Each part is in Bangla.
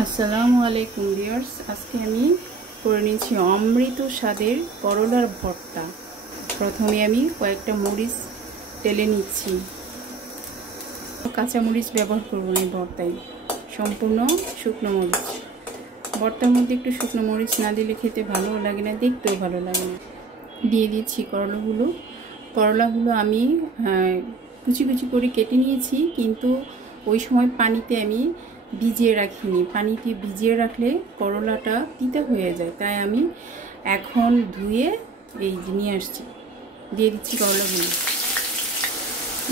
আসসালামু আলাইকুম ভিউয়ার্স, আজকে আমি করে নিয়েছি অমৃত স্বাদের করলার ভর্তা। প্রথমে আমি কয়েকটা মরিচ তেলে নিচ্ছি। কাঁচা মরিচ ব্যবহার করব না এই ভর্তায়, সম্পূর্ণ শুকনো মরিচ। ভর্তার মধ্যে একটু শুকনো মরিচ না দিলে খেতে ভালো লাগে না, দেখতেও ভালো লাগে না। দিয়ে দিচ্ছি করলাগুলো আমি কুচি কুচি করে কেটে নিয়েছি, কিন্তু ওই সময় পানিতে আমি ভিজিয়ে রাখিনি। পানিতে ভিজিয়ে রাখলে করলাটা তিতা হয়ে যায়, তাই আমি এখন ধুয়ে এই নিয়ে আসছি। দিয়ে দিচ্ছি করলাগুলো,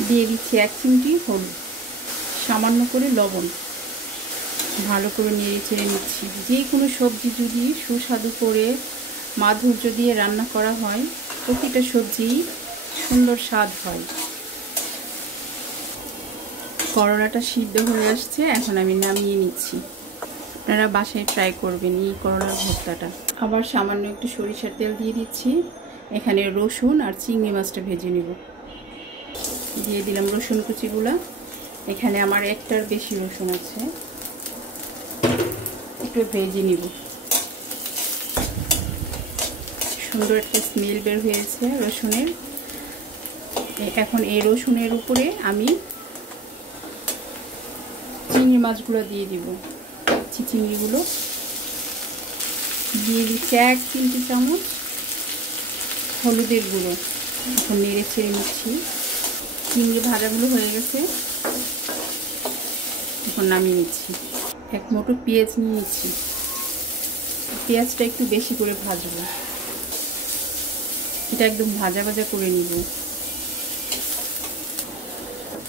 দিয়ে দিচ্ছি 1 চিমটি হলুদ, সামান্য করে লবণ। ভালো করে নেড়ে চেড়ে নিচ্ছি। যে কোনো সবজি যদি সুস্বাদু করে মাধুর্য দিয়ে রান্না করা হয়, প্রতিটা সবজি সুন্দর স্বাদ হয়। করলাটা সিদ্ধ হয়ে আসছে, এখন আমি নামিয়ে নিচ্ছি। আপনারা বাসায় ট্রাই করবেন এই করলার ভর্তাটা। আবার সামান্য একটু সরিষার তেল দিয়ে দিচ্ছি। এখানে রসুন আর চিংড়ি মাছটা ভেজে নেব। দিয়ে দিলাম রসুন কুচিগুলা। এখানে আমার একটার বেশি রসুন আছে, একটু ভেজে নিব। সুন্দর একটা স্মেল বের হয়েছে রসুনের। এখন এই রসুনের উপরে আমি চিংড়ি মাছগুলো দিয়ে দিব। চিংড়িগুলো দিয়ে দিচ্ছি 1 চিমটি চামচ হলুদের গুঁড়ো। এখন নেড়ে ছেড়ে নিচ্ছি। চিংড়ি ভাজাগুলো হয়ে গেছে, এখন নামিয়ে নিচ্ছি। 1 মুঠো পেঁয়াজ নিয়ে নিচ্ছি। পেঁয়াজটা একটু বেশি করে ভাজবো, এটা একদম ভাজা ভাজা করে নিব।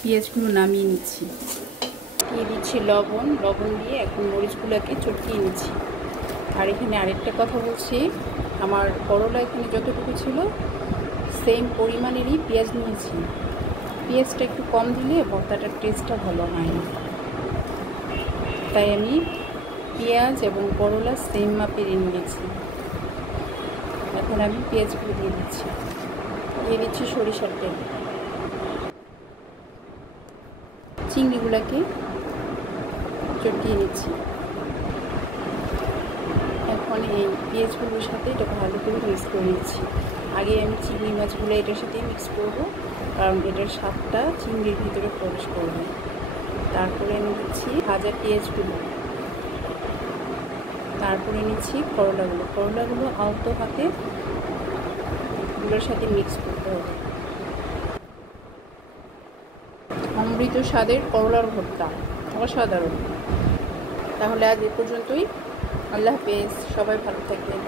পেঁয়াজগুলো নামিয়ে নিচ্ছি। দিয়ে দিচ্ছি লবণ দিয়ে এখন মরিচগুলোকে চটকিয়ে নিচ্ছি। আর এখানে আরেকটা কথা বলছি, আমার করলা এখানে যতটুকু ছিল সেম পরিমাণেরই পেঁয়াজ নিয়েছি। পেঁয়াজটা একটু কম দিলে ভর্তাটার টেস্টটা ভালো হয় না, তাই আমি পেঁয়াজ এবং করলা সেম মাপে নিয়েছি। এখন আমি পেঁয়াজগুলো দিয়ে দিচ্ছি সরিষার তেল। চিংড়িগুলোকে চটকিয়ে নিচ্ছি। এখন এই পেঁয়াজগুলোর সাথে এটা ভালো করে মিক্স করে নিচ্ছি। আগে আমি চিংড়ি মাছগুলো এটার সাথে মিক্স করব, কারণ এটার স্বাদটা চিংড়ির ভিতরে প্রবেশ করবে। তারপরে আমি দিচ্ছি ভাজা পেঁয়াজগুলো, তারপরে নিচ্ছি করলাগুলো আলতো হাতে এগুলোর সাথে মিক্স করতে হবে। অমৃত স্বাদের করলার ভর্তা অসাধারণ। তাহলে আজ এ পর্যন্তই। আল্লাহ হাফেজ, সবাই ভালো থাকবেন।